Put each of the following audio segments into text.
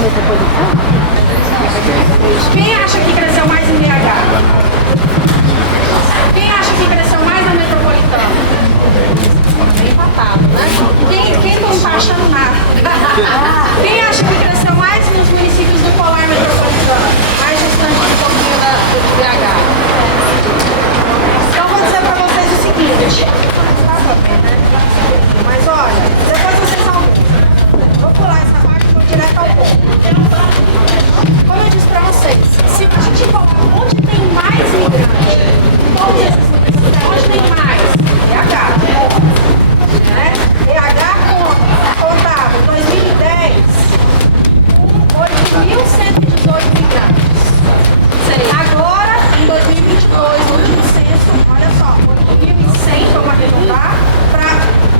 metropolitana? Quem acha que cresceu mais em BH? Quem acha que cresceu mais na metropolitana? Bem empatado, né? Quem não está achando nada? Quem acha que cresceu mais nos municípios do Polar Metropolitano? Mais distante um pouquinho do BH? Então vou dizer para vocês o seguinte. Mas olha, depois vocês vão ver. Vou pular essa parte e vou direto ao ponto. Como eu disse para vocês, se a gente colocar onde tem mais imigrantes, todos esses municípios, onde tem mais? BH. Né? BH contava em 2010 8.118 imigrantes. Agora, em 2022, no último censo, olha só, 8.100, vamos arredondar, para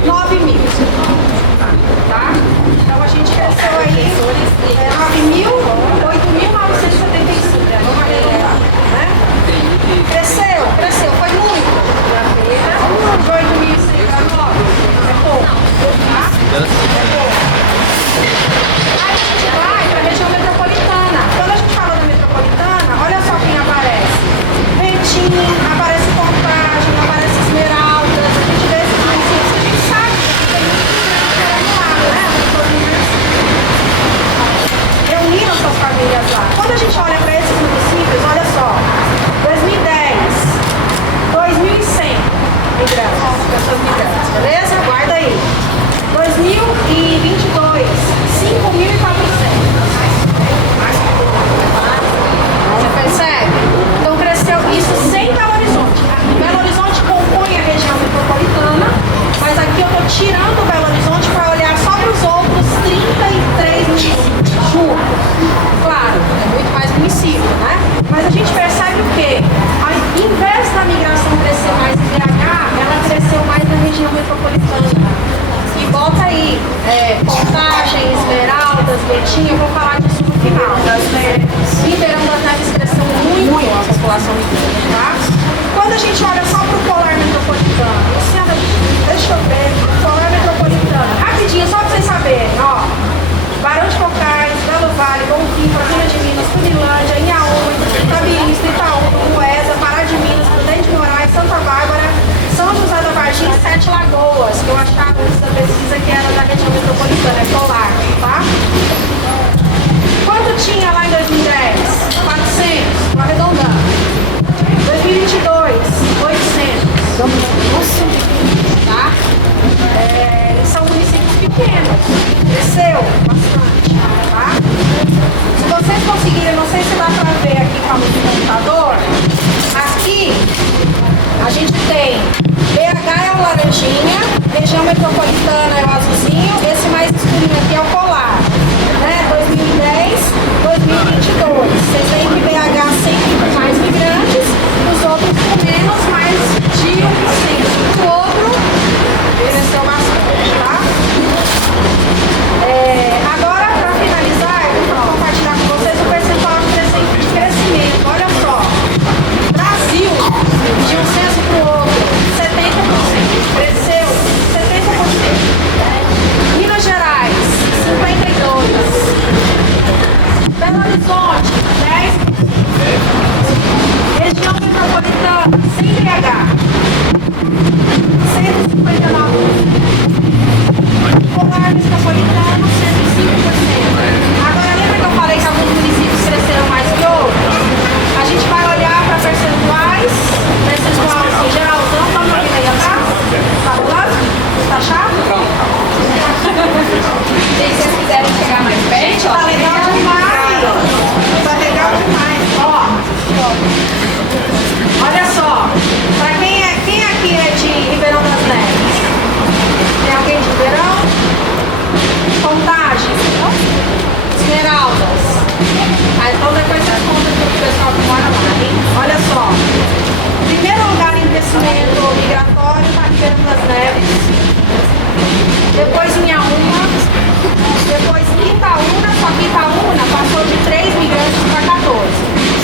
9.000. Tá? Então a gente cresceu aí 8.975, vamos arredondar. Né? Cresceu, foi muito. De 8.100 para 9, é pouco. Tá? É pouco. Aí a gente vai para a região metropolitana. Quando a gente fala da metropolitana, olha só quem aparece. Betim, aparece Contagem, aparece Esmeraldas. A gente vê esses municípios que a gente sabe que tem muito grande lá, né? Reuniram suas famílias lá. Quando a gente olha para esses municípios, olha só. 2010, 2.100 migrantes, pessoas migrantes, beleza? Guarda aí. 2022, 5.400. Você percebe? Então cresceu isso sem Belo Horizonte. Belo Horizonte compõe a região metropolitana, mas aqui eu estou tirando Belo Horizonte para olhar só para os outros 33 municípios juntos. Claro, é muito mais município, né? Mas a gente percebe o quê? Ao invés da migração crescer mais em BH, ela cresceu mais na região metropolitana. E bota aí, Contagem, Esmeraldas, Betim, eu vou falar disso no final. Ribeirão das Neves cresceu muito a população migrante, tá? Quando a gente olha só para o Polar Metropolitano, Luciana, deixa eu ver, Polar Metropolitano, rapidinho, só para vocês saberem, ó. Barão de Cocais, Belo Vale, Bonfim, Fazenda de Minas, Tunilândia, Inhaúma, Itabirista, Itaúna, Moesa, Pará de Minas, Prudente de Moraes, Santa Bárbara, São José da Varginha e Sete Lagoas, que eu achava antes da pesquisa que era da região metropolitana, é Polar, tá? Quanto tinha lá em 2010? 400, tô arredondando. 2022, 800. Nossa, tá? São municípios pequenos, cresceu bastante, tá? Se vocês conseguirem, não sei se dá para ver aqui com a luz do computador, aqui a gente tem BH é o laranjinha, região metropolitana é o azulzinho, esse mais escurinho aqui é o polar, né? 2010, 2022. Vocês veem que BH sempre com mais migrantes, os outros com menos, mas de 1%. O outro cresceu bastante, tá? Agora, para finalizar, eu vou compartilhar com vocês o percentual de crescimento. Olha só, Brasil, de um censo para o outro, 70%, cresceu 70%. Minas Gerais, 52%. Belo Horizonte, 10%. Região metropolitana, sem BH, 159%. Polar metropolitano, 105%. Agora, lembra que eu falei que alguns municípios cresceram mais que outros? A gente vai olhar para percentuais em geralzão, tá me ouvindo aí atrás? Tá rolando? Tá chato? Se vocês quiserem chegar mais perto, ó. Tá legal demais. Tá legal demais. Ó. Olha só. Pra quem aqui é de Ribeirão das Neves? Tem alguém de Ribeirão? Contagem. Esmeraldas. Então depois vocês contam para o pessoal que mora lá, hein? Olha só. Primeiro lugar em crescimento migratório está Ribeirão das Neves. Depois Inhaúma. Depois Itaúna. Só que Itaúna passou de 3 migrantes para 14.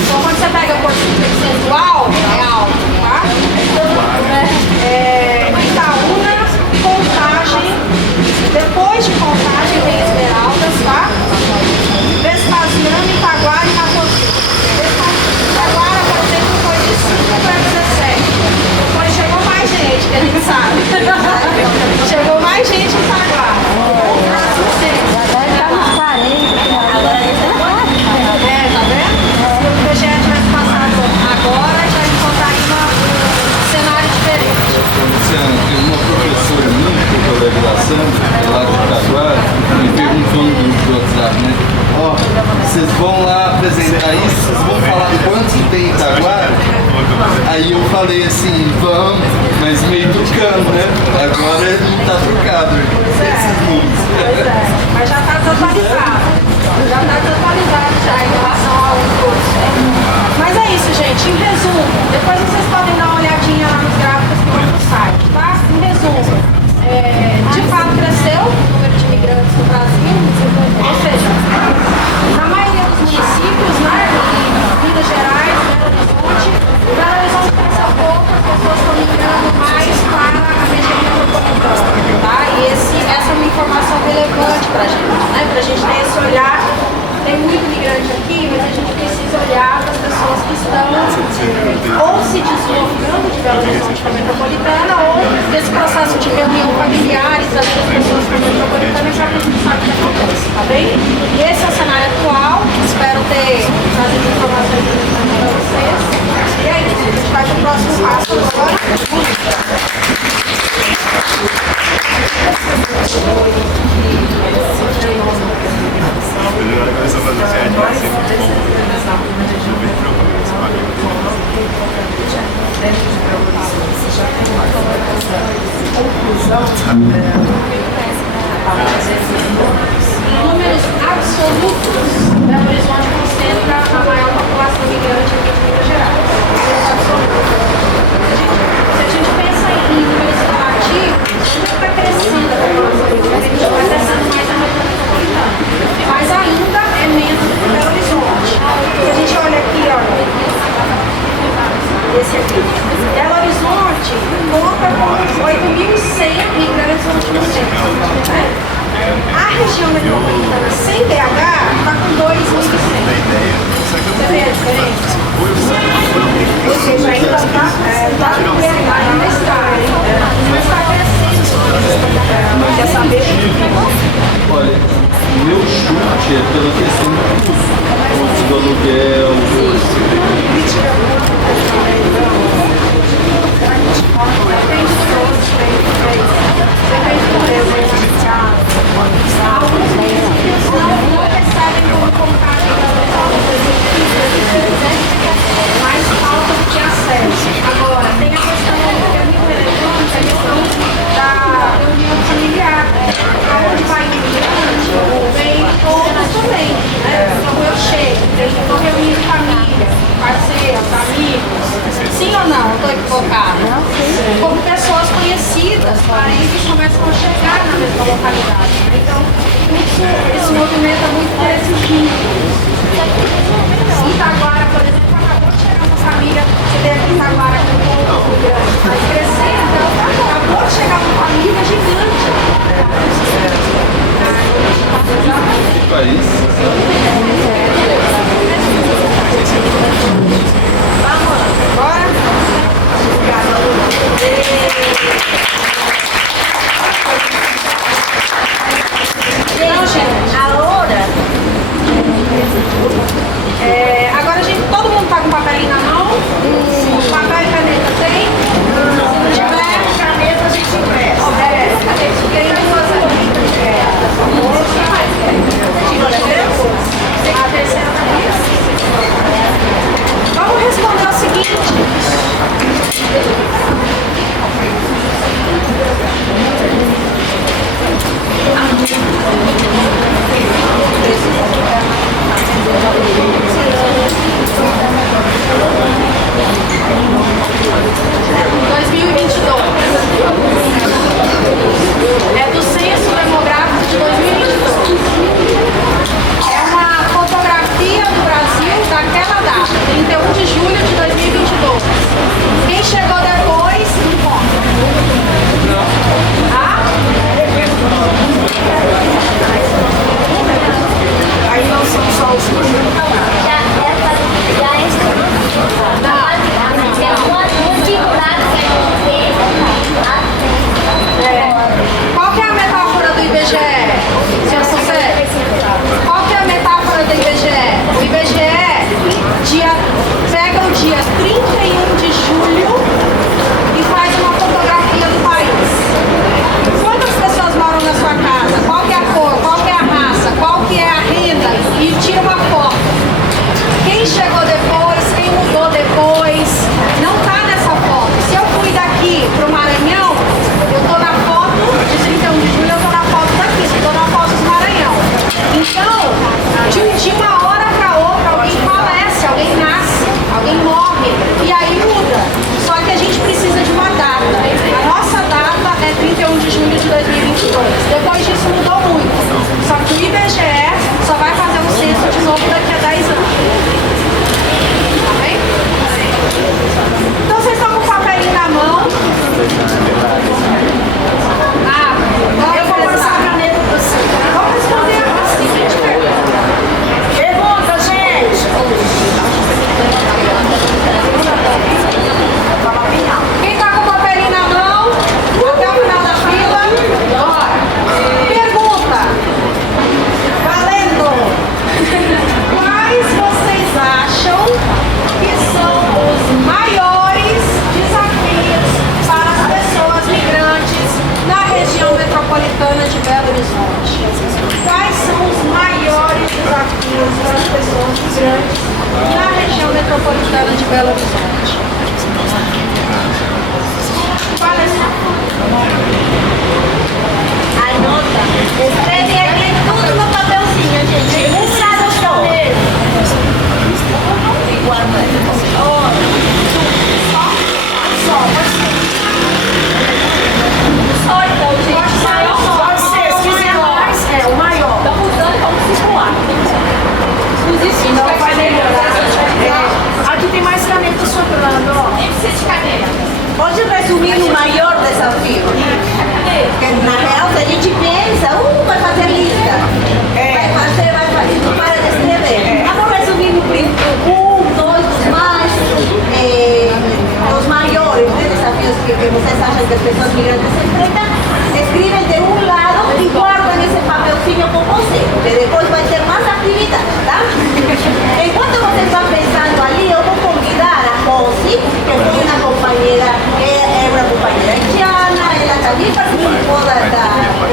Então quando você pega o percentual, é alto, tá? Itaúna, Contagem. Depois de Contagem tem Esmeraldas, tá? vocês vão lá apresentar isso, vocês vão falar quanto tem Itaguara? Aí eu falei assim, vamos, mas meio trucando, né? Agora não tá trucado esses números. Pois é, mas já está desatualizado. Já está desatualizado já em relação ao curso. Mas é isso, gente. Em resumo, depois vocês podem dar uma olhadinha lá nos gráficos que estão no site, tá? Em resumo, de fato cresceu o número de imigrantes no Brasil, ou seja, na maioria dos municípios, né? Em Minas Gerais, Belo Horizonte cresceu pouco, as pessoas estão migrando mais para a região metropolitana, tá? E essa é uma informação relevante para a gente, né? Para a gente ter esse olhar. Tem muito migrante aqui, mas a gente precisa olhar para as pessoas que estão ou se deslocando de Belo Horizonte para a metropolitana ou nesse processo de reunião familiares das pessoas para a metropolitana, já que a gente sabe o que acontece, tá bem? E esse é o cenário atual, espero ter trazido informações para vocês. E é isso, a gente vai para o próximo passo agora. Melhor começar a fazer certo, vai ser muito bom. Eu vejo preocupação Em números absolutos, Belo Horizonte concentra a maior população migrante aqui em Minas Gerais. Se a gente pensa em números relativos, a gente está crescendo a população migrante, a gente vai crescendo mais a região metropolitana. Mas ainda é menos do que Belo Horizonte. Se a gente olha aqui, olha, esse aqui, Belo Horizonte conta com 8.100 migrantes no último censo, né? A região metropolitana sem BH está com 2.100. Você vê a diferença? Ou seja, ainda está com BH, ainda está, não está crescendo. Quer saber? Olha, meu chute é pela questão do custo do aluguel. Alguns municípios não recebem como contato mais falta de acesso. Agora, tem a questão que é muito relevante, a questão da reunião familiar. Aonde vai o imigrante, vem todos também, né? Como eu chego, eu estou reunindo família, parceiros, amigos. Sim ou não? Estou equivocada? Como pessoas conhecidas, parentes começam a chegar na mesma localidade. Então, esse movimento é muito interessante. Itaguara, por exemplo, acabou de chegar uma família, você vê aqui Itaguara com um pouco grande, mas crescer, então acabou de chegar uma família gigante. Que país? Vamos lá, bora? Então, gente, agora todo mundo tá com papelinho na mão? Papel e caneta tem? Se não tiver, caneta a gente empresta. Tem duas aqui. Você De uma hora para outra, alguém falece, alguém nasce, alguém morre, e aí muda. Só que a gente precisa de uma data. A nossa data é 31 de junho de 2022. Depois disso mudou muito. Só que o IBGE só vai fazer um censo de novo daqui a 10 anos. Tá bem? Então vocês estão com o papelinho na mão. Eu vou passar a caneta para você. Vamos responder a seguinte pergunta. Pergunta, gente! Quem está com o papelinho na mão? Até o final da fila. Bora! Pergunta. Valendo! Quais vocês acham que são os maiores desafios para as pessoas migrantes na região metropolitana de Belo Horizonte? Quais são os maiores desafios para as pessoas migrantes na região metropolitana de Belo Horizonte? Qual é Anota, escreve aqui tudo no papelzinho, gente. Um lado só. Guarda aí. Só, então, gente. Pode ser, se quiser mais, é o maior. Estamos usando como circular. Não vai demorar. Aqui tem mais caneta sobrando, ó. Nem precisa de caneta. Pode resumir no maior desafio? Porque na real, se a gente pensa, vai fazer lista. Vai fazer, não para de escrever. Vamos resumir no dois dos mais, os maiores desafios que vocês acham que as pessoas migrantes enfrentam. Escrevem de um lado e guardam esse papelzinho com você, porque depois vai ter mais atividade, tá? Enquanto vocês vão pensando ali, eu vou convidar a Rosy, que foi uma companheira, é uma companheira haitiana, ela também participou da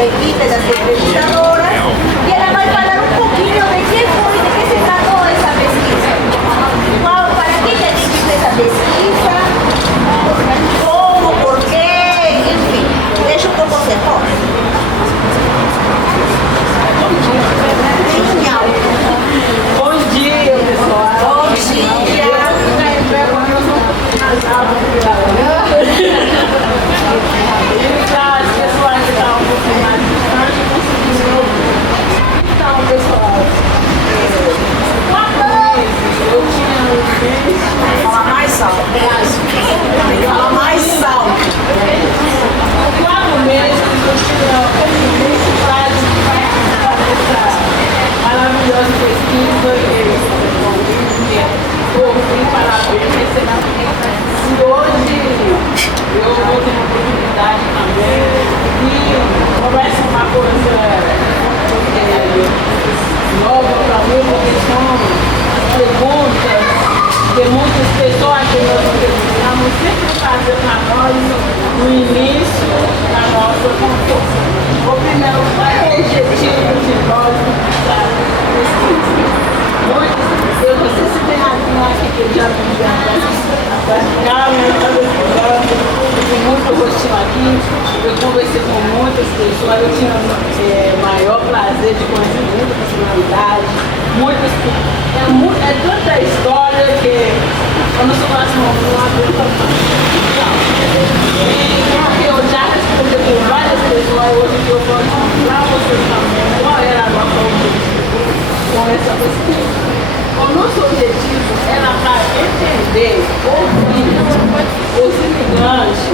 equipe das entrevistadoras, e ela vai falar um pouquinho de que foi, de que se tratou essa pesquisa. Para que a gente fez essa pesquisa, como, por quê, enfim, deixo com você, Rosy. Bom dia, pessoal. Bom dia. Para as pessoas que estão um pouquinho mais distantes, conseguiram ouvir. Então, pessoal, eu tinha visto. Fala mais alto. Fala mais alto. 4 meses eu tive a felicidade de participar dessa maravilhosa pesquisa que eu ouvi parabéns. E hoje eu vou ter uma oportunidade também de conversar uma coisa nova para mim, porque são perguntas que muitas pessoas que nós entrevistamos sempre fazem para nós no início da nossa conversa. O primeiro, qual é o objetivo de nós da pesquisa? Eu não sei se tem alguém aqui que já tem muito gostinho aqui, eu conversei com muitas pessoas, eu tinha o maior prazer de conhecer muitas personalidades, é tanta história que eu não sou próximo a pergunta. E eu já respondi com várias pessoas, hoje que eu posso mostrar a vocês também qual era a nossa objetivo com essa pesquisa. O nosso objetivo era para entender, ouvir os imigrantes.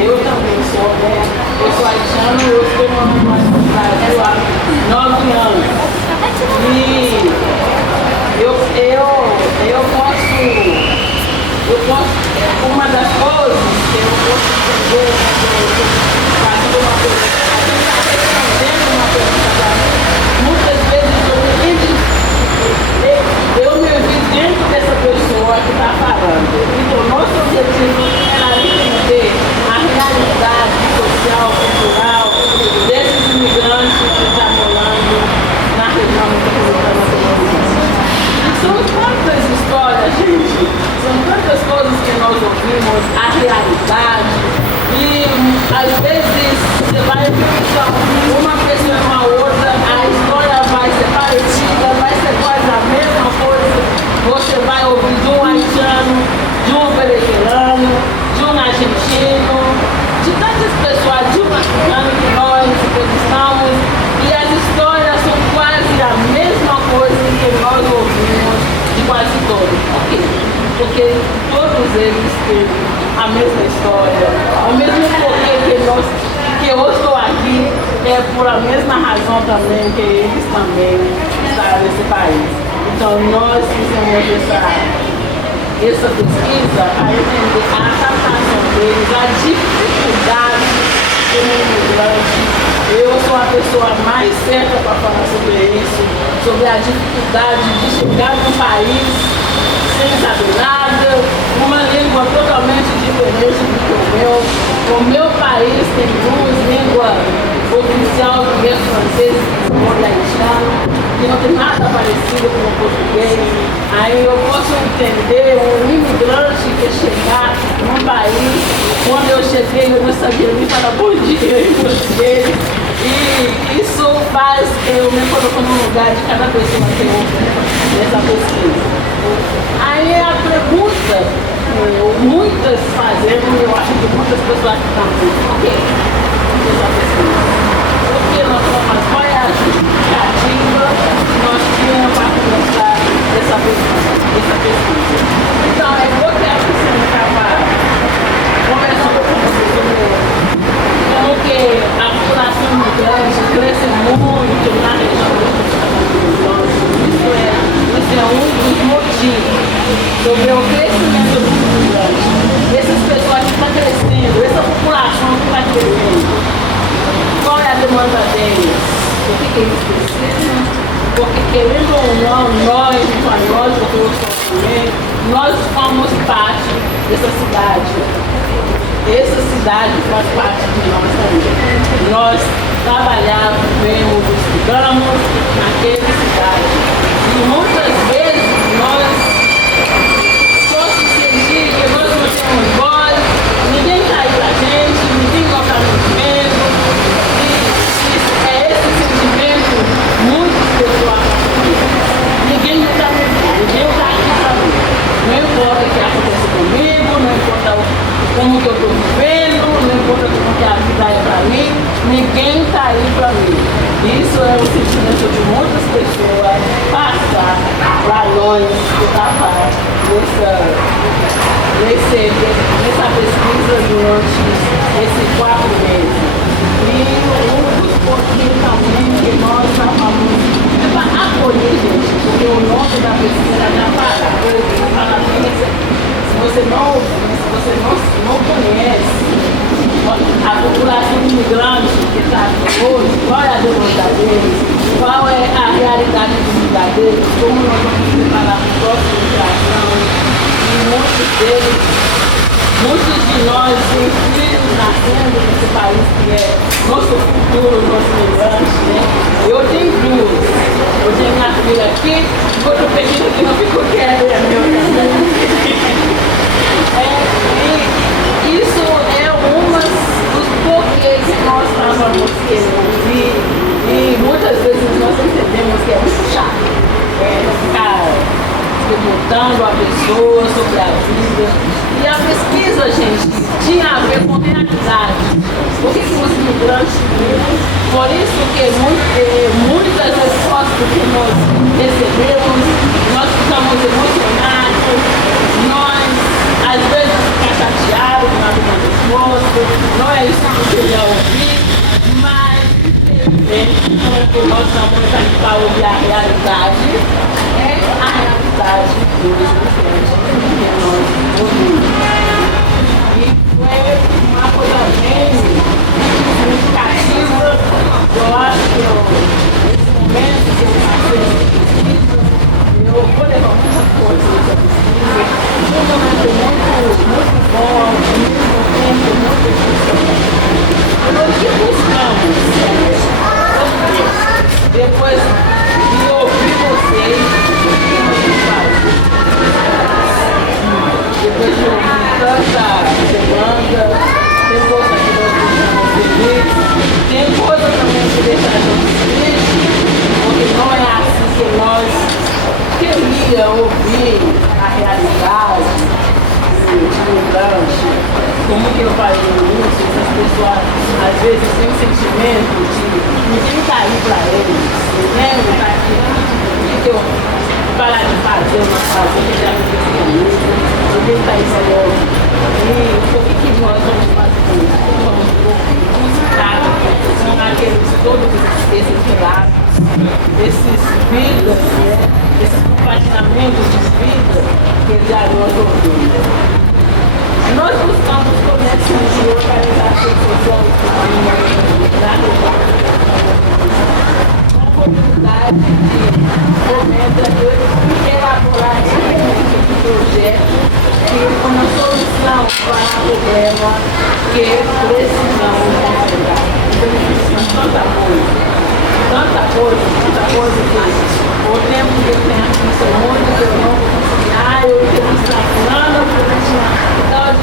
Eu também sou, eu sou haitiana, eu estou no Brasil há 9 anos. E eu posso, uma das coisas que eu posso entender, fazendo uma pergunta, muitas vezes eu me vi dentro dessa pessoa que está falando. Então, nosso objetivo era entender a realidade social, cultural desses imigrantes que estão morando na região metropolitana de Belo Horizonte. E são tantas histórias, gente, são tantas coisas que nós ouvimos, a realidade. E às vezes você vai ver uma pessoa com a outra, a história vai ser parecida, vai ser nós ouvimos de quase todos. Por quê? Porque todos eles têm a mesma história, o mesmo porquê que eu estou aqui, é por a mesma razão também que eles também estão nesse país. Então nós fizemos essa pesquisa para entender a adaptação deles, a dificuldade como imigrante. Eu sou a pessoa mais certa para falar sobre isso, sobre a dificuldade de chegar num país sem saber nada, uma língua totalmente diferente do que o meu. O meu país tem duas línguas oficiais, que é francês e haitiano, que não tem nada parecido com o português. Aí eu posso entender um imigrante que chegar num país, quando eu cheguei eu não sabia nem falar bom dia em português. E isso faz eu me colocar no lugar de cada pessoa que eu nessa pesquisa. Aí a pergunta, muitas fazemos, eu acho que muitas pessoas estão por quê? Essa pesquisa. Porque nós falamos qual é a justificativa que nós tínhamos para começar essa pesquisa. Então, eu quero que você me capaz conversando com você sobre como que a população imigrante cresce muito na região do Estado. Isso é um dos motivos sobre o crescimento do imigrante. Essas pessoas que estão crescendo, essa população que está crescendo, qual é a demanda deles? O que eles precisam? Porque querendo ou não, nós, nós formos parte dessa cidade. Essa cidade faz parte de nós também. Nós trabalhamos, vemos, estudamos naquela cidade. E muitas vezes nós só se sentir que nós não temos voz, ninguém está aí pra gente, ninguém não está nos vendo. E é esse sentimento muitas pessoas têm. Ninguém está me vendo, ninguém está aqui para mim. Não importa o que acontece comigo, não importa como que eu estou vivendo, não importa como que a vida é para mim, ninguém está aí para mim. Isso é o sentimento de muitas pessoas passar para nós que estavam nessa pesquisa durante esses 4 meses. E um dos porquês também que nós estávamos para acolher, gente, porque o nome da pesquisa já fala se você não conhece a população imigrante que está aqui hoje, qual é a demanda deles, qual é a realidade de vida deles, como nós vamos preparar para a próxima geração. E muitos de nós têm filhos nascendo nesse país que é nosso futuro, nosso imigrante, né? Eu tenho 2. Eu tenho minha filha aqui, outro pequeno que não ficou quieto, é meu também. Isso é um dos porquês que nós estávamos querendo ouvir e muitas vezes nós entendemos que é muito chato. Ficar perguntando a pessoa sobre a vida. E a pesquisa, gente, tinha a ver com realidade. O que os imigrantes vivem. Por isso que muitas respostas que nós recebemos, nós ficamos emocionados, nós às vezes ficamos chateados com alguma resposta, não é isso que eu queria ouvir, mas infelizmente nós estamos aqui para ouvir a realidade, dos imigrantes que nós ouvimos. E foi uma coisa bem significativa. Eu acho que nesse momento que eu passei pesquisa, eu vou levar muita coisa nessa pesquisa. Foi um momento muito bom, muito difícil. Nós que buscamos depois de ouvir vocês, depois de ouvir tanta demanda, tem coisa que nós deixamos feliz, tem coisa também que deixa a gente triste, porque não é assim que nós queríamos ouvir a realidade do imigrante. Como que eu falei no início, essas pessoas às vezes têm um sentimento de ninguém está aí para eles, ninguém está aqui. que eu parar de fazer uma coisa que já fiz comigo, eu tenho que isso logo. E o que nós vamos fazer com isso? Vamos buscar, são aqueles todos esses pilares, esses vidas, né? Esses compartilhamentos de vida que ele já nós ouvimos. Nós buscamos conexões de organização social uma comunidade que fomenta elaborar esse projeto que é uma solução para o problema que precisamos enfrentar. Então, tanta coisa que o tempo que eu tenho aqui são muito que eu não consegui, eu tenho que estar falando, eu tenho dificuldades,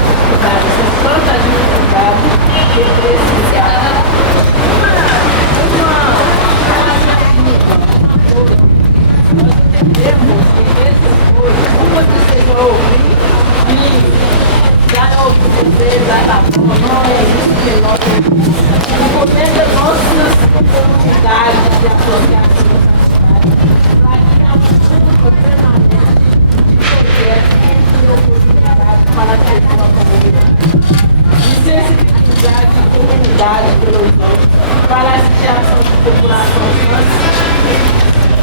são tantas dificuldades que precisamos. Nós entendemos que essas coisas, como vocês vão ouvir, e já obedecer, já tá bom, não é isso que nós ouvimos. O poder das nossas comunidades de associação para criar um fundo permanente de projetos e oportunidades para ter uma comunidade. De sensibilizar a comunidade pelos outros, para a geração de populações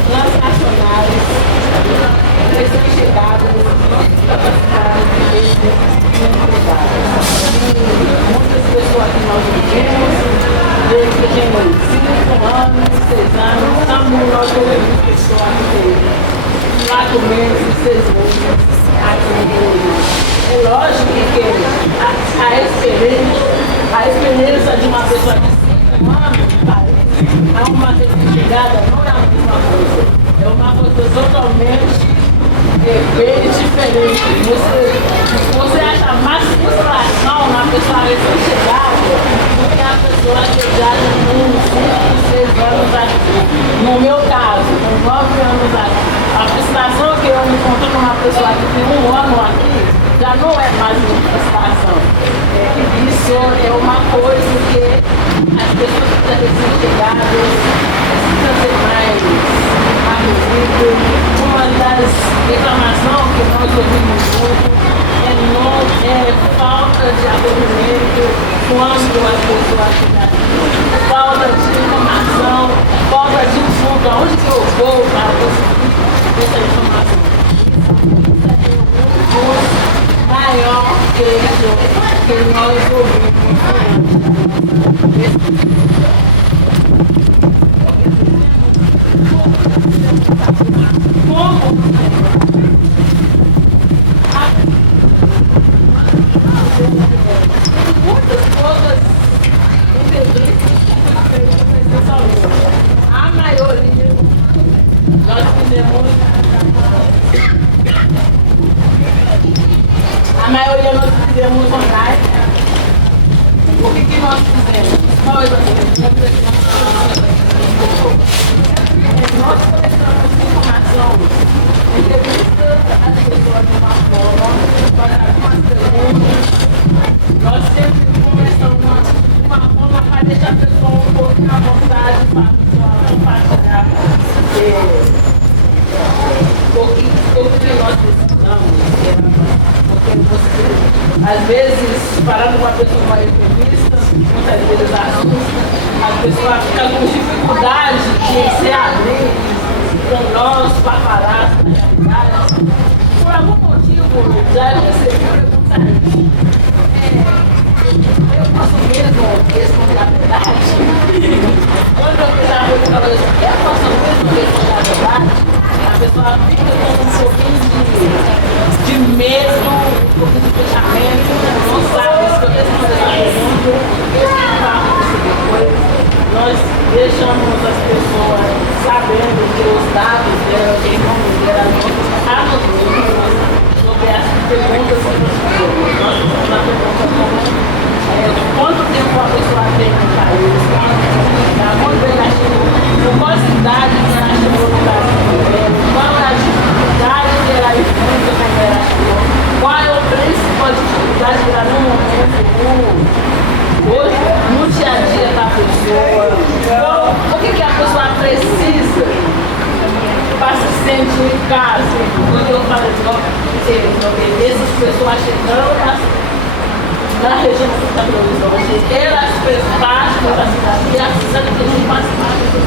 transnacionais, recém-chegados, capacidades de empregados. Muitas pessoas que nós vivemos, desde que têm 5 anos, 6 anos, também nós ouvimos pessoas que têm 4 meses, 6 meses aqui em é lógico que a experiência de uma pessoa de 5 anos de país a uma recém-chegada não é a mesma coisa. É uma coisa totalmente bem diferente. Você acha mais frustração na pessoa recém-chegada do que a pessoa que já tem 5, 6 anos aqui. No meu caso, com 9 anos aqui, a frustração que eu me encontro com uma pessoa que tem 1 ano aqui já não é mais uma frustração. Isso é uma coisa que as pessoas que estão recém-chegadas precisam ser mais atendidas. Uma das reclamações que nós ouvimos muito é falta de acolhimento quando as pessoas chegam aqui. Falta de informação, falta de fundo. Aonde que eu vou para conseguir essa informação? Maior que nós ouvimos. Como muitas coisas a maioria nós fizemos. A maioria nós fizemos online. O que nós fizemos? Nós coletamos informação, entrevistando as pessoas de uma forma, para algumas perguntas. Nós sempre começamos uma forma para deixar a pessoa um pouco à vontade para a pessoa compartilhar o que nós precisamos. Às vezes, parando com a pessoa numa entrevista, muitas vezes a pessoa fica com dificuldade de se abrir com nós para falar da realidade. Por algum motivo, já recebi perguntas. Eu posso mesmo responder a verdade? Quando eu estava perguntando isso, eu posso mesmo responder a verdade? A pessoa fica com um pouquinho de medo, um pouquinho de fechamento, não sabe se eu responder a pergunta, o que vai acontecer depois. Nós deixamos as pessoas sabendo que os dados dela, que vão ver as nossas anônimas sobre as perguntas que nós fizemos. Nós fizemos a pergunta como quanto tempo a pessoa tem no país, quando ela chegou, com qual cidade que ela chegou no Brasil, qual é a dificuldade que ela enfrenta quando ela chegou, qual é a principal dificuldade que ela no momento hoje, no dia a dia da pessoa, o que a pessoa precisa para se casa, quando eu falo essas pessoas chegando na região de Santa Cruz, elas partem da cidade e a cidade não faz parte.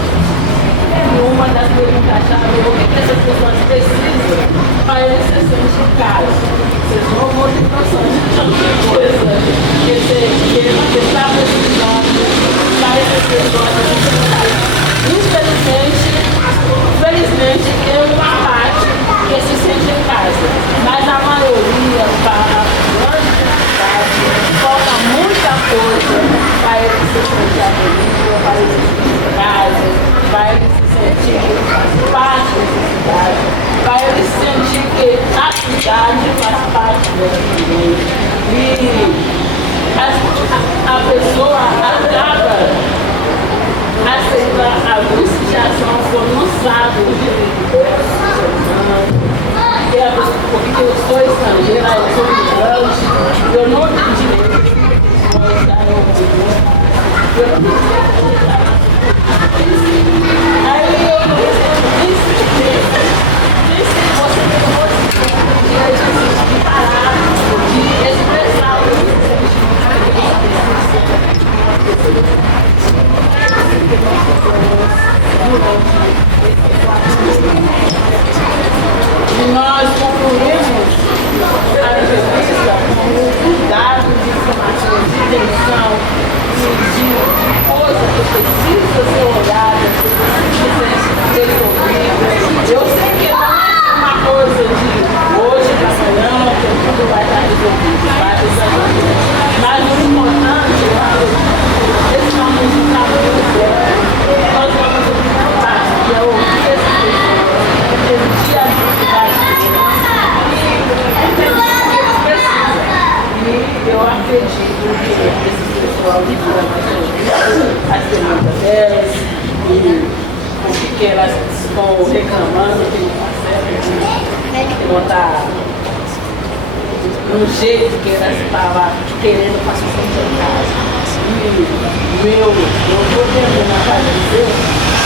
Uma das perguntas-chave é o que essas pessoas precisam para eles se sentir em casa. Vocês não vão ter noção de tanta coisa que está precisando para essas pessoas se sentir em casa. Infelizmente, tem uma parte que se sente em casa, mas a maioria, para a grande quantidade, falta muita coisa para eles se sentir acolhidos, para eles se sentir em casa, para eles se sentir parte da cidade, para eles sentir que a cidade faz parte deles também. E a pessoa acaba aceitando a justificação quando não sabe o direito. Porque eu sou estrangeira, eu sou imigrante, eu não tenho direito de morar no mundo. Eu não tenho direito. Aí eu não sei se você tem direito de parar, de expressar o que e nós concluímos a entrevista com o cuidado de informação, de atenção, de coisas que precisam ser olhadas, que precisam ser resolvidas. Eu sei que não é uma coisa de hoje para amanhã, que tudo vai estar resolvido, mas o importante é esse nome de saúde, nós vamos preocupar, que é ouvir esse dia a e eu acredito que esse pessoal de as demandas delas e o que elas estão reclamando, que não está certo, que não está no jeito que elas estavam querendo para se sentir em casa. E eu vou terminar para dizer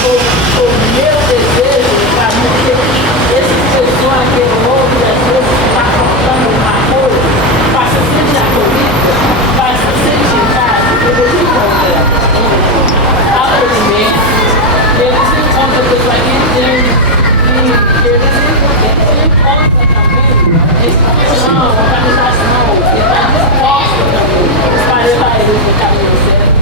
o meu desejo para que essas pessoas que eu ouvo e às vezes está faltando uma coisa, para se sentir acolhida, para se sentir em casa, eles encontram acolhimento, eles encontram pessoas que entendem e eles encontram também instituição, organização, que está disposta também para levar eles no caminho certo.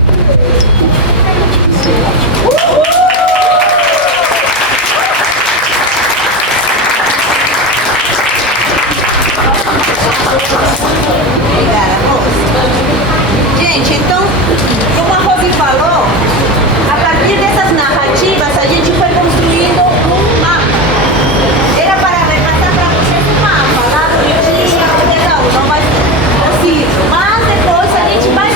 Obrigada, moça. Gente, então, como a Rose falou, a partir dessas narrativas a gente foi construindo um mapa. Era para repassar para vocês um mapa, lá bonitinho, legal, não vai ser possível. Mas depois a gente vai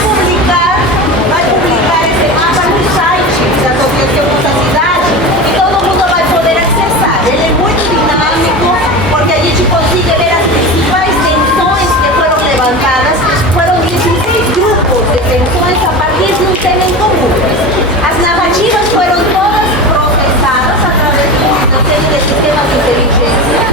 publicar esse mapa no site da Associação Nossa Cidade e todo mundo vai poder acessar. Ele é muito dinâmico, porque a gente consegue ver as principais tensões que foram levantadas. Foram 16 grupos de tensões a partir de um tema em comum. As narrativas foram todas processadas através de uma série de sistemas de inteligência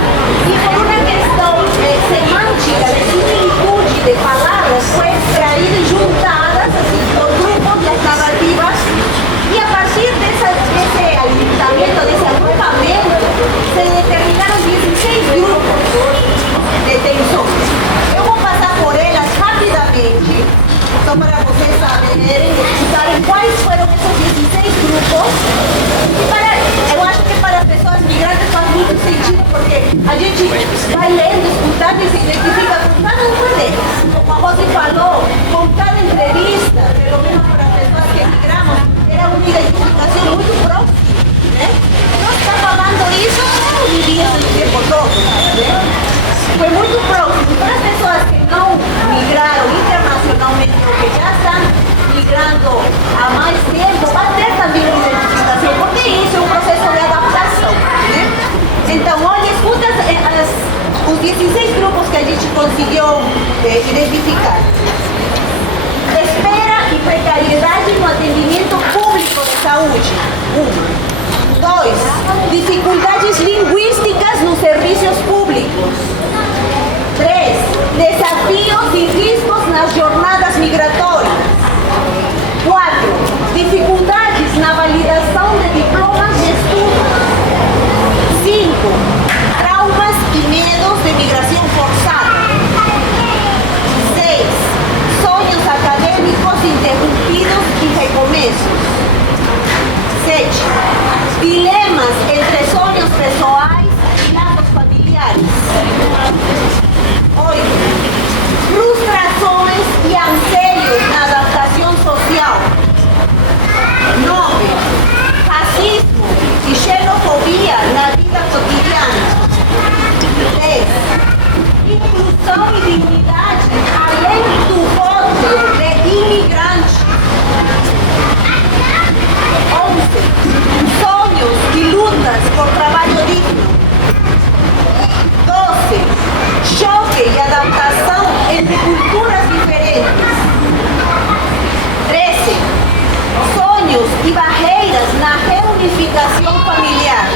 e por uma questão semântica, de similitude de palavras, foi extraída e juntadas assim, por grupos das narrativas e a partir desse alinhamento, desse agrupamento, se determinaram 16 grupos de tensões. Eu vou passar por elas rapidamente, só para vocês saberem, explicarem quais foram esses 16 grupos. E eu acho que para pessoas migrantes faz muito sentido, porque a gente vai lendo, escutando e se identifica com cada um deles. Como a Rose falou, com cada entrevista, pelo menos para as pessoas que migramos, era uma identificação muito próxima. Né? Não está falando isso, não vivia esse tempo todo. Né? Foi muito próximo. Para as pessoas que não migraram internacionalmente ou que já estão migrando há mais tempo, vai ter também uma identificação, porque isso é um processo de adaptação. Né? Então, olha, escuta os 16 grupos que a gente conseguiu identificar. Espera e precariedade no atendimento público de saúde. 1. 2. 2. Dificuldades lingüísticas nos serviços públicos. 3. Desafios e riscos nas jornadas migratórias. 4. Dificuldades na validação de diplomas de estudo. 5. Traumas e medos de migração forçada. 6. Sonhos acadêmicos interrompidos e recomeços. 7. Dilemas entre sonhos pessoais e laços familiares. 8. Frustrações e anseios na adaptação social. 9. Racismo e xenofobia na vida cotidiana. 10. Inclusão e dignidade além do rótulo de imigrante. 11. Sonhos e lutas por trabalho digno. 12. Choque e adaptação entre culturas diferentes. 13. Sonhos e barreiras na reunificação familiar.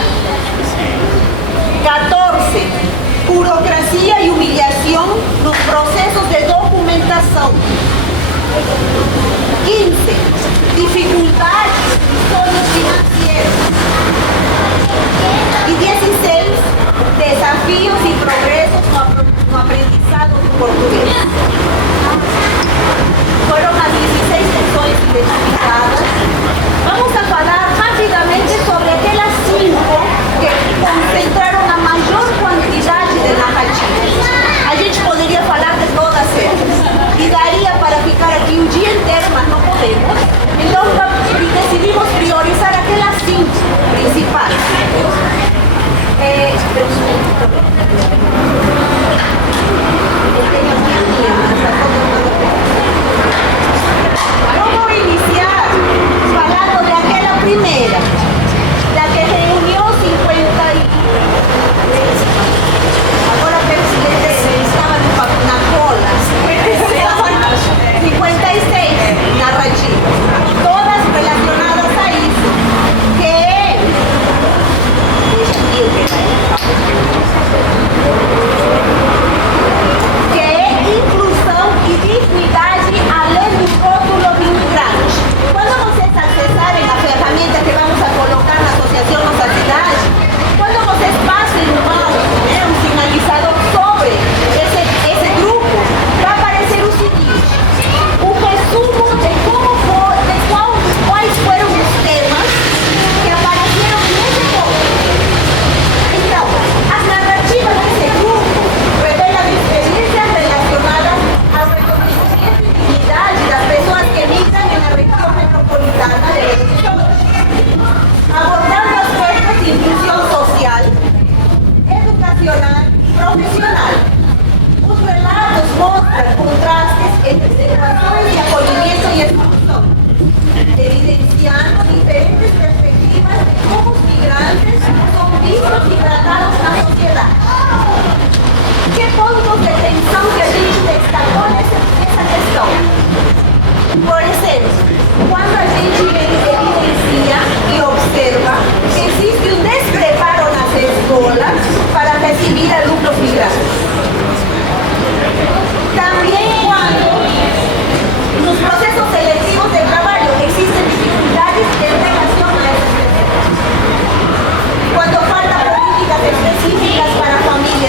14. Burocracia e humilhação nos processos de documentação. 15. Dificuldades e sonhos financeiros. E 16. Desafios e progressos no aprendizado do português. Foram as 16 sessões identificadas. Vamos a falar rapidamente sobre aquelas 5 que concentraram a maior quantidade de narrativas. A gente poderia falar de todas elas. E daria para ficar aqui o dia inteiro, mas não podemos. Então decidimos priorizar aquelas 5 principais. Vamos iniciar falando daquela primeira, da que reuniu 50 e... Agora estava na cola. 56 narrativas, todas relacionadas a isso, que é... Deixa aqui o que é inclusão e dignidade além do rótulo de imigrante. Quando vocês acessarem a ferramenta que vamos a colocar na Associação Nossa Cidade, quando vocês passem um sinalizador sobre esse grupo, vai aparecer o seguinte: o resumo de quais foram os temas que apareceram nesse ponto. Então, as narrativas desse grupo revelam experiências relacionadas ao reconhecimento e dignidade das pessoas que migram na região metropolitana de Belo Horizonte, abordando aspectos de inclusão social, educacional e profissional. Os relatos mostram contrastes entre situações de acolhimento e exclusão, evidenciando diferentes perspectivas de como os migrantes são vistos e tratados na sociedade. Que pontos de tensão que a gente destacou nessa questão? Por exemplo, quando a gente evidencia e observa que existe um despreparo nas escolas para receber alunos migrantes. Também quando nos processos seletivos de trabalho existem dificuldades em relação a essas pessoas. Quando falta políticas específicas para famílias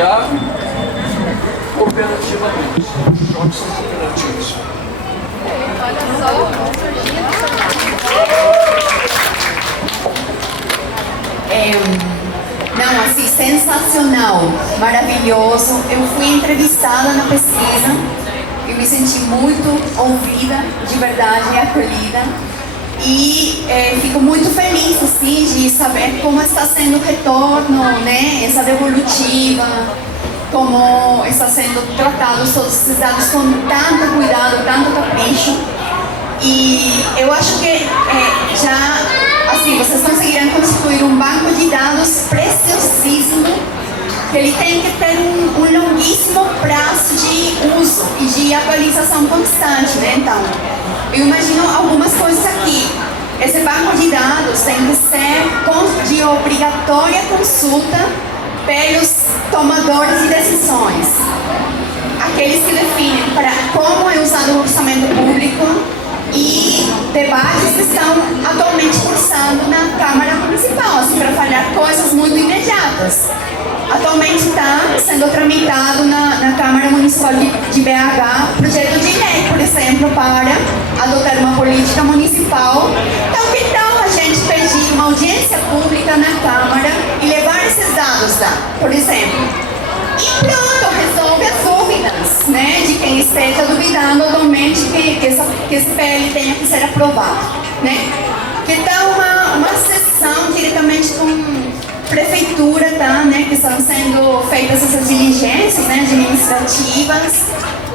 apoiar cooperativamente. Os jogos são cooperativos. Não, assim, sensacional, maravilhoso. Eu fui entrevistada na pesquisa e me senti muito ouvida, de verdade, e acolhida. E fico muito feliz, assim, de saber como está sendo o retorno, né, essa devolutiva, como está sendo tratados todos esses dados com tanto cuidado, tanto capricho. E eu acho que já, assim, vocês conseguiram constituir um banco de dados preciosíssimo, que ele tem que ter um longuíssimo prazo de uso e de atualização constante, né? Então, eu imagino algumas coisas aqui. Esse banco de dados tem que ser de obrigatória consulta pelos tomadores de decisões, aqueles que definem para como é usado o orçamento público e debates que estão atualmente cursando na Câmara Municipal, assim, para falhar coisas muito imediatas. Atualmente está sendo tramitado na Câmara Municipal de BH projeto de lei, por exemplo, para adotar uma política municipal. Então, que tal a gente pedir uma audiência pública na Câmara e levar esses dados lá, por exemplo? E pronto, resolve as dúvidas, né, de quem esteja duvidando atualmente que esse PL tenha que ser aprovado, né? Que tal uma sessão diretamente com prefeitura, tá, né, que estão sendo feitas essas diligências, né, administrativas,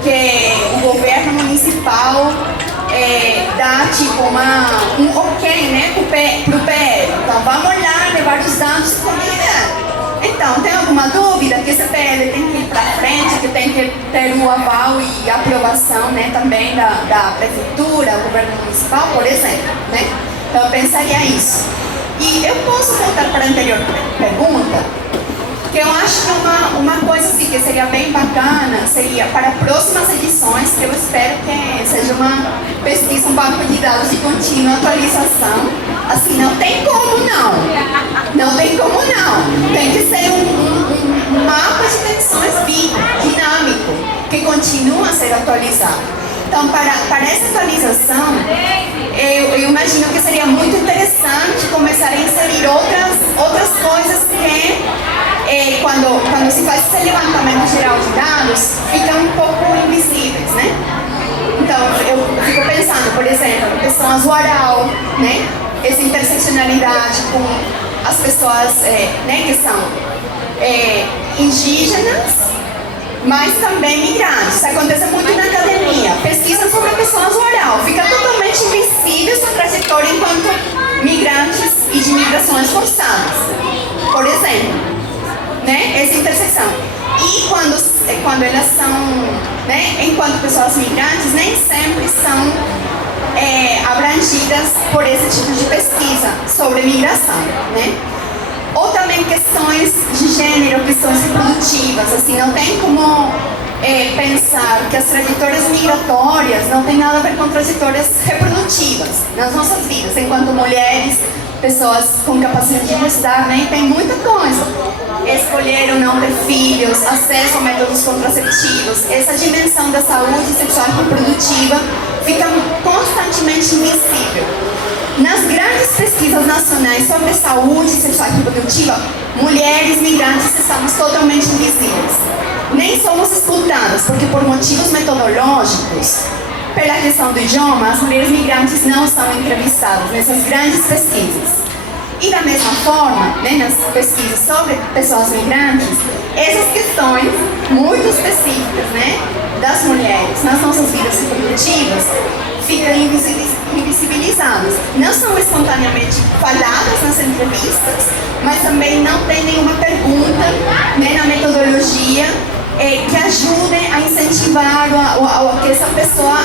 que o governo municipal dá tipo um ok, né, pro PL. Então vamos lá levar os dados de comida. Então, tem alguma dúvida que esse PL tem que ir para frente, que tem que ter o aval e aprovação, né, também da prefeitura, do governo municipal, por exemplo, né? Então eu pensaria isso. E eu posso voltar para a anterior pergunta, que eu acho que uma coisa assim, que seria bem bacana, seria para próximas edições, que eu espero que seja uma pesquisa, um banco de dados de contínua atualização. Assim, não tem como não. Não tem como não. Tem que ser um mapa de tensões vivo, dinâmico, que continua a ser atualizado. Então, para essa atualização, eu imagino que seria muito interessante começar a inserir outras coisas que, quando se faz esse levantamento geral de dados, ficam um pouco invisíveis, né? Então, eu fico pensando, por exemplo, questão usuário, né? Essa interseccionalidade com as pessoas, né, que são indígenas, mas também migrantes. Isso acontece muito na academia. Pesquisa sobre a questão usuário. Fica totalmente invisível sua trajetória enquanto migrantes e de migrações forçadas, por exemplo, né? Essa intersecção. E quando elas são, né, enquanto pessoas migrantes, nem sempre são abrangidas por esse tipo de pesquisa sobre migração, né? Ou também questões de gênero, questões reprodutivas, assim, não tem como pensar que as trajetórias migratórias não tem nada a ver com trajetórias reprodutivas nas nossas vidas, enquanto mulheres, pessoas com capacidade de gestar, né? Tem muita coisa. Escolher ou não ter filhos, acesso a métodos contraceptivos, essa dimensão da saúde sexual e reprodutiva fica constantemente invisível. Nas grandes pesquisas nacionais sobre saúde sexual e reprodutiva, mulheres migrantes estamos totalmente invisíveis. Nem somos escutadas, porque por motivos metodológicos, pela questão do idioma, as mulheres migrantes não são entrevistadas nessas grandes pesquisas. E da mesma forma, né, nas pesquisas sobre pessoas migrantes, essas questões muito específicas, né, das mulheres nas nossas vidas reprodutivas ficam invisibilizadas. Não são espontaneamente faladas nas entrevistas, mas também não tem nenhuma pergunta, né, na metodologia que ajude a incentivar que essa pessoa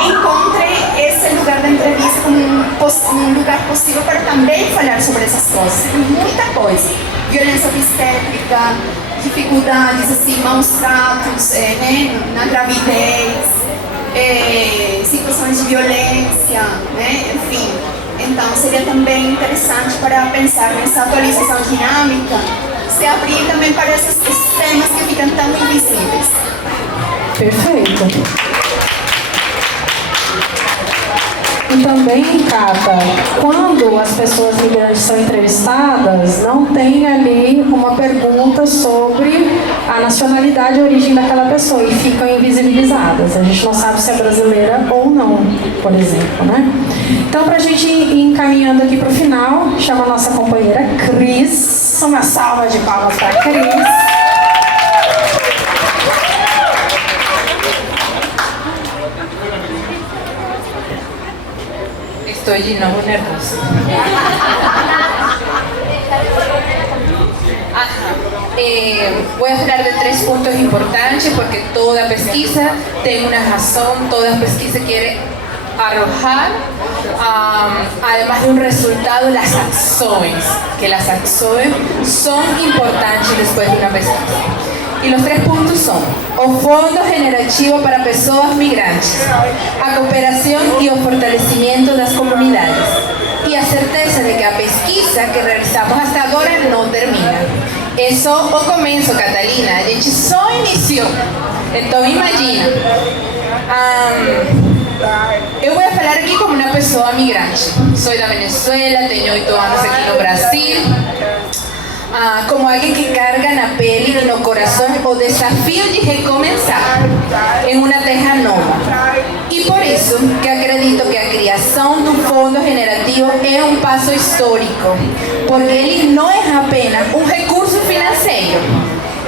encontre esse lugar da entrevista como um lugar possível para também falar sobre essas coisas. Tem muita coisa. Violência obstétrica, dificuldades, assim, maus tratos, né, na gravidez, situações de violência, né, enfim. Então, seria também interessante para pensar nessa atualização dinâmica, se abrir também para esses problemas que ficam tão invisíveis. Perfeito. E também, Cata, quando as pessoas migrantes são entrevistadas, não tem ali uma pergunta sobre a nacionalidade e a origem daquela pessoa e ficam invisibilizadas. A gente não sabe se é brasileira ou não, por exemplo, né? Então, para a gente ir encaminhando aqui para o final, chama a nossa companheira Cris. Uma salva de palmas para a Cris. Estoy de nuevo nerviosa. Voy a hablar de 3 puntos importantes porque toda pesquisa tiene una razón, toda pesquisa quiere arrojar, además de un resultado, las acciones, que las acciones son importantes después de una pesquisa. E os 3 pontos são: o Fundo Generativo para Pessoas Migrantes, a cooperação e o fortalecimento das comunidades, e a certeza de que a pesquisa que realizamos até agora não termina. É só o começo, Catalina, a gente só iniciou. Então, imagina. Eu vou falar aqui como uma pessoa migrante. Sou da Venezuela, tenho 8 anos aqui no Brasil. Como alguien que carga na pele y no corazón o desafío de recomeçar en una terra nova. Y por eso que acredito que a criação do Fundo Generativo é um passo histórico, porque ele não é apenas um recurso financeiro,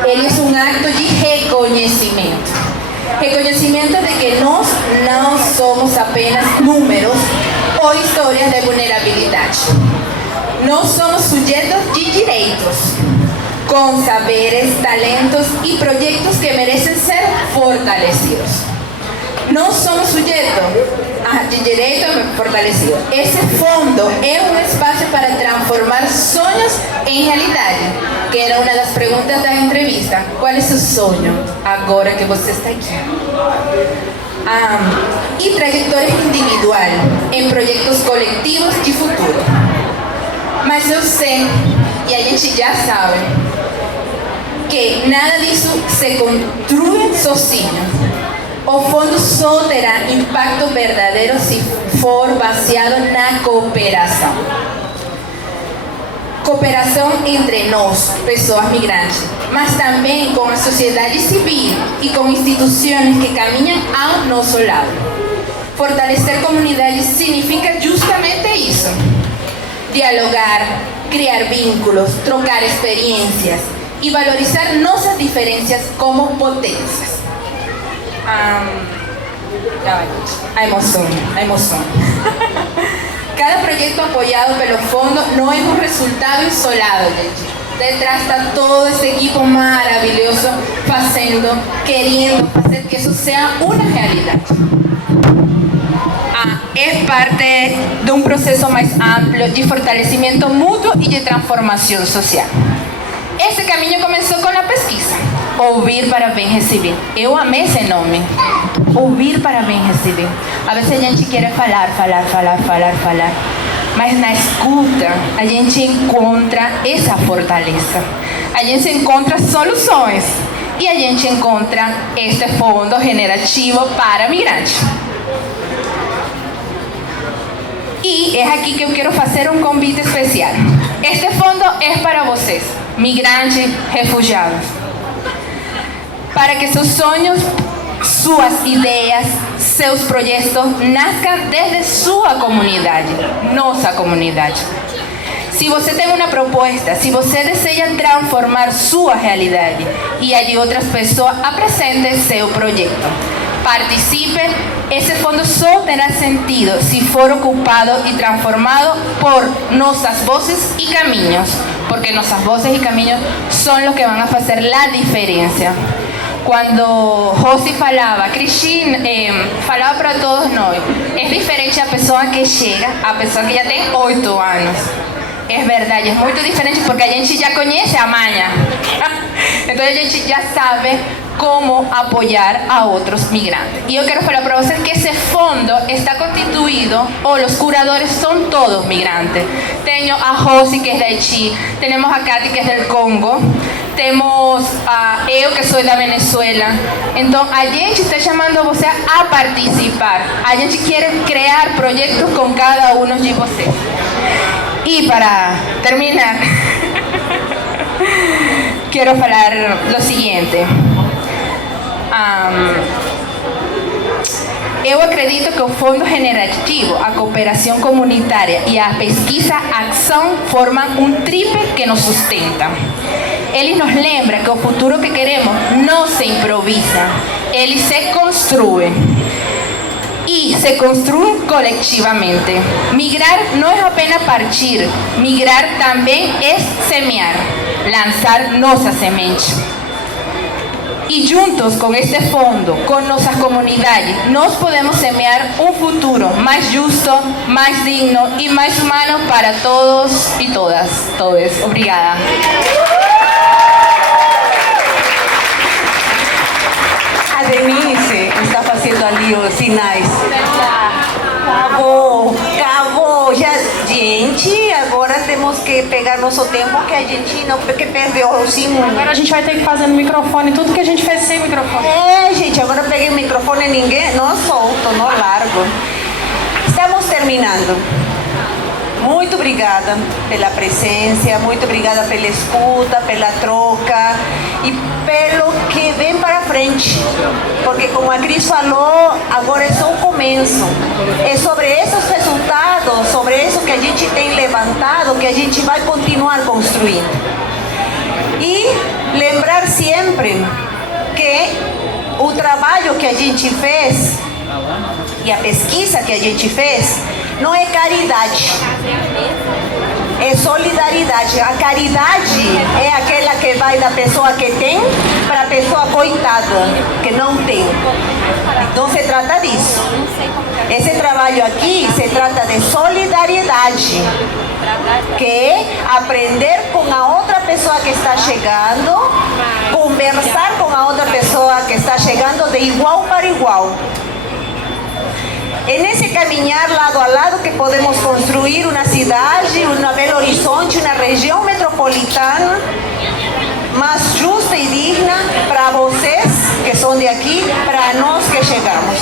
ele é um acto de reconhecimento. Reconhecimento de que nós não somos apenas números ou histórias de vulnerabilidade. Nós somos sujeitos de direitos, com saberes, talentos e projetos que merecem ser fortalecidos. Nós somos sujeitos de direitos fortalecidos. Esse fundo é um espaço para transformar sonhos em realidade, que era uma das perguntas da entrevista. Qual é seu sonho agora que você está aqui? E trajetória individual em projetos coletivos de futuro. Mas eu sei, e a gente já sabe, que nada disso se construi sozinho. O fundo só terá impacto verdadeiro se for baseado na cooperação. Cooperação entre nós, pessoas migrantes, mas também com a sociedade civil e com instituições que caminham ao nosso lado. Fortalecer comunidades significa justamente isso. Dialogar, criar vínculos, trocar experiencias y valorizar nuestras diferencias como potencias. A emoción. Cada proyecto apoyado pelo fundo no es un resultado isolado, gente. Detrás está todo ese equipo maravilloso queriendo hacer que eso sea una realidad. Es parte de un proceso más amplio de fortalecimiento mutuo y de transformación social. Esse caminho começou com a pesquisa. Ouvir para bem receber. Eu amei esse nome. Ouvir para bem receber. A vezes a gente quer falar. Mas na escuta a gente encontra essa fortaleza. A gente encontra soluções. E a gente encontra este fundo generativo para migrantes. E é aqui que eu quero fazer um convite especial. Este fundo é para vocês, migrantes, refugiados, para que seus sonhos, suas ideias, seus projetos nasçam desde sua comunidade, nossa comunidade. Se você tem uma proposta, se você deseja transformar sua realidade e a de outras pessoas, apresente seu projeto. Participe, ese fundo solo tendrá sentido si for ocupado y transformado por nuestras voces y caminos, porque nuestras voces y caminos son los que van a hacer la diferencia. Cuando Josi falaba, Cristina falaba para todos nós, es diferente a pessoa que chega, a pessoa que já tem 8 anos. É verdade, é muito diferente porque a gente já conhece a manha. Então a gente já sabe como apoyar a otros migrantes. Y yo quiero falar para vocês que ese fondo está constituido, o los curadores son todos migrantes. Tengo a Josi, que es de Haití, tenemos a Katy, que es del Congo, temos eu que sou da Venezuela. Então a gente está chamando você a participar. A gente quer criar projetos com cada um de vocês. E para terminar, quero falar o seguinte. Eu acredito que o Fundo Generativo, a cooperação comunitária e a pesquisa ação formam um tripé que nos sustenta. Ele nos lembra que o futuro que queremos não se improvisa, ele se construi. E se construi coletivamente. Migrar não é apenas partir, migrar também é semear, lançar nossa semente. E juntos com este fundo, com nossas comunidades, nós podemos semear um futuro mais justo, mais digno e mais humano para todos e todas. Todos. Obrigada. A Denise está fazendo ali os sinais. Acabou. Já, gente, agora temos que pegar nosso tempo, que a gente não que perdeu o símbolo. Agora a gente vai ter que fazer no microfone tudo que a gente fez sem microfone. Gente, agora eu peguei o microfone e ninguém, não solto, não largo. Estamos terminando. Muito obrigada pela presença, muito obrigada pela escuta, pela troca e pelo que vem para frente. Porque como a Cris falou, agora é só um começo. É sobre esses resultados, sobre isso que a gente tem levantado, que a gente vai continuar construindo. E lembrar sempre que o trabalho que a gente fez e a pesquisa que a gente fez não é caridade, é solidariedade. A caridade é aquela que vai da pessoa que tem para a pessoa coitada, que não tem. Então se trata disso. Esse trabalho aqui se trata de solidariedade, que é aprender com a outra pessoa que está chegando, conversar com a outra pessoa que está chegando de igual para igual. É nesse caminhar lado a lado que podemos construir uma cidade, uma Belo Horizonte, uma região metropolitana mais justa e digna para vocês que são de aqui, para nós que chegamos.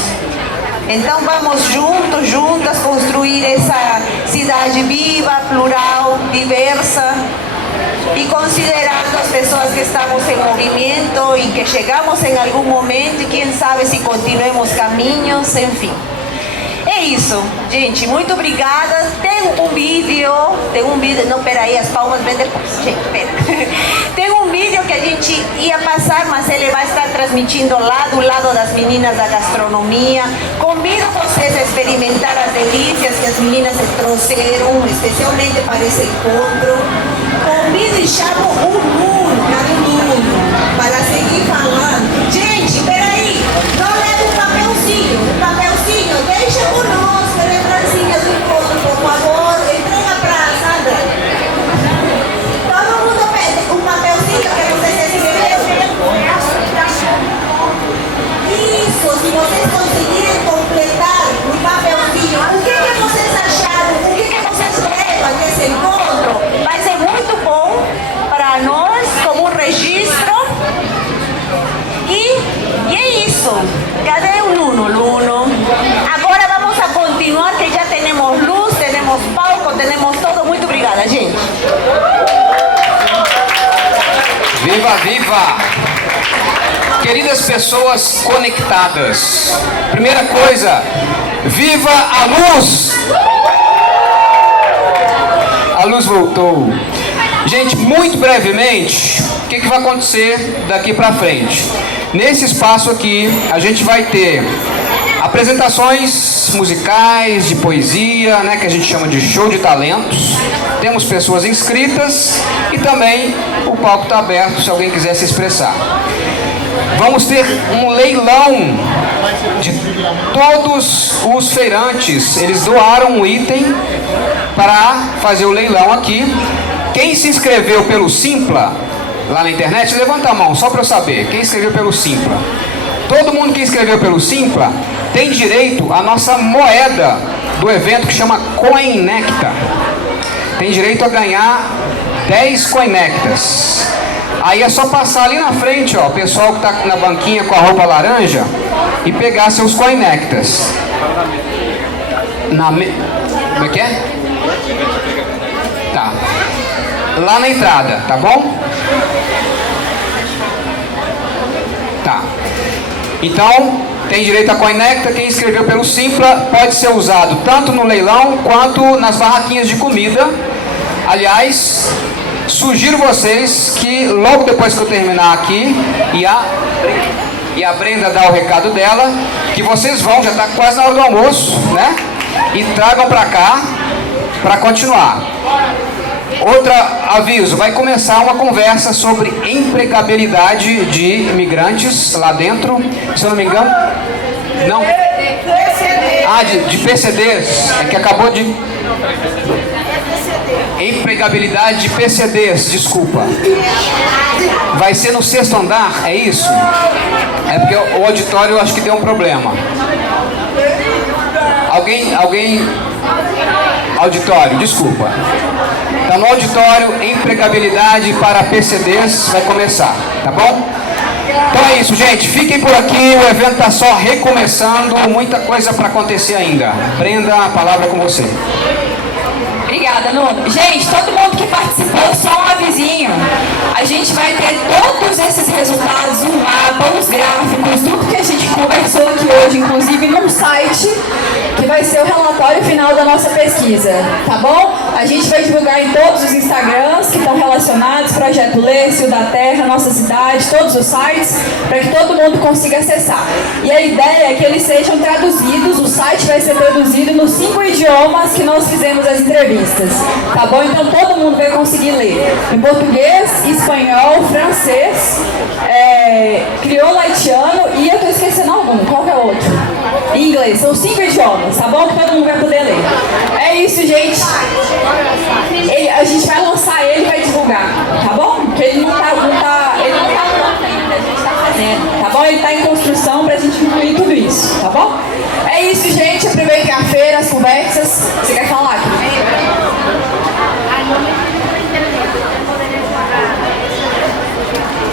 Então vamos juntos, juntas construir essa cidade viva, plural, diversa e considerando as pessoas que estamos em movimento e que chegamos em algum momento e quem sabe se continuemos caminhos, enfim. É isso, gente, muito obrigada. Tem um vídeo, não, peraí, as palmas vem depois, gente, pera. Tem um vídeo que a gente ia passar, mas ele vai estar transmitindo lá do lado das meninas da gastronomia. Convido vocês a experimentar as delícias que as meninas trouxeram, especialmente para esse encontro. Convido e chamo o Nuno, para seguir falando. Gente, peraí, não leva um papelzinho, deixa por nós, que lembrancinha do encontro, por favor, entrega para a Sandra. Todo mundo pede um papelzinho que vocês escreveram. Isso, se vocês conseguirem completar um papelzinho, o que vocês acharam, o que vocês levam desse encontro, vai ser muito bom para nós, como um registro. E é isso. Cadê o Nuno? Agora vamos a continuar, que já temos luz, temos palco, temos todo. Muito obrigada, gente. Viva, viva! Queridas pessoas conectadas, primeira coisa, viva a luz! A luz voltou. Gente, muito brevemente, o que vai acontecer daqui para frente? Nesse espaço aqui, a gente vai ter apresentações musicais, de poesia, né, que a gente chama de show de talentos. Temos pessoas inscritas e também o palco está aberto se alguém quiser se expressar. Vamos ter um leilão de todos os feirantes. Eles doaram um item para fazer o leilão aqui. Quem se inscreveu pelo Simpla, lá na internet, levanta a mão, só para eu saber. Quem inscreveu pelo Simpla? Todo mundo que inscreveu pelo Simpla tem direito à nossa moeda do evento que chama Coinecta. Tem direito a ganhar 10 Coinectas. Aí é só passar ali na frente, ó, o pessoal que tá na banquinha com a roupa laranja e pegar seus Conectas. Como é que é? Tá. Lá na entrada, tá bom? Tá. Então, tem direito a Conecta. Quem escreveu pelo Simpla pode ser usado tanto no leilão quanto nas barraquinhas de comida. Aliás, sugiro vocês que logo depois que eu terminar aqui e a Brenda dá o recado dela, que vocês vão, já está quase na hora do almoço, né? E tragam para cá para continuar. Outro aviso, vai começar uma conversa sobre empregabilidade de imigrantes lá dentro, se eu não me engano. Não? Ah, de PCDs, é que acabou de... Empregabilidade de PCDs, desculpa. Vai ser no 6º andar, é isso? É porque o auditório eu acho que deu um problema. Alguém... Auditório, desculpa. Então no auditório, empregabilidade para PCDs vai começar, tá bom? Então é isso, gente. Fiquem por aqui, o evento está só recomeçando, muita coisa para acontecer ainda. Brenda, a palavra é com você. Obrigada, Nuno. Gente, todo mundo que participou, só um avisinho. A gente vai ter todos esses resultados, um mapa, os gráficos, tudo que a gente conversou aqui hoje, inclusive num site, que vai ser o relatório final da nossa pesquisa, tá bom? A gente vai divulgar em todos os Instagrams que estão relacionados, Projeto Lê, da Terra, Nossa Cidade, todos os sites, para que todo mundo consiga acessar. E a ideia é que eles sejam traduzidos, o site vai ser traduzido nos 5 idiomas que nós fizemos as entrevistas, tá bom? Então todo mundo vai conseguir ler em português, espanhol, francês, crioulo haitiano e eu tô esquecendo algum, qual que é o outro? Inglês, são 5 idiomas, tá bom? Que todo mundo vai poder ler. É isso, gente. A gente vai lançar ele e vai divulgar, tá bom? Porque ele não tá pronto ainda, a gente tá fazendo, tá bom? Ele tá em construção pra gente incluir tudo isso, tá bom? É isso, gente. Aproveitem a feira, as conversas. Você quer falar?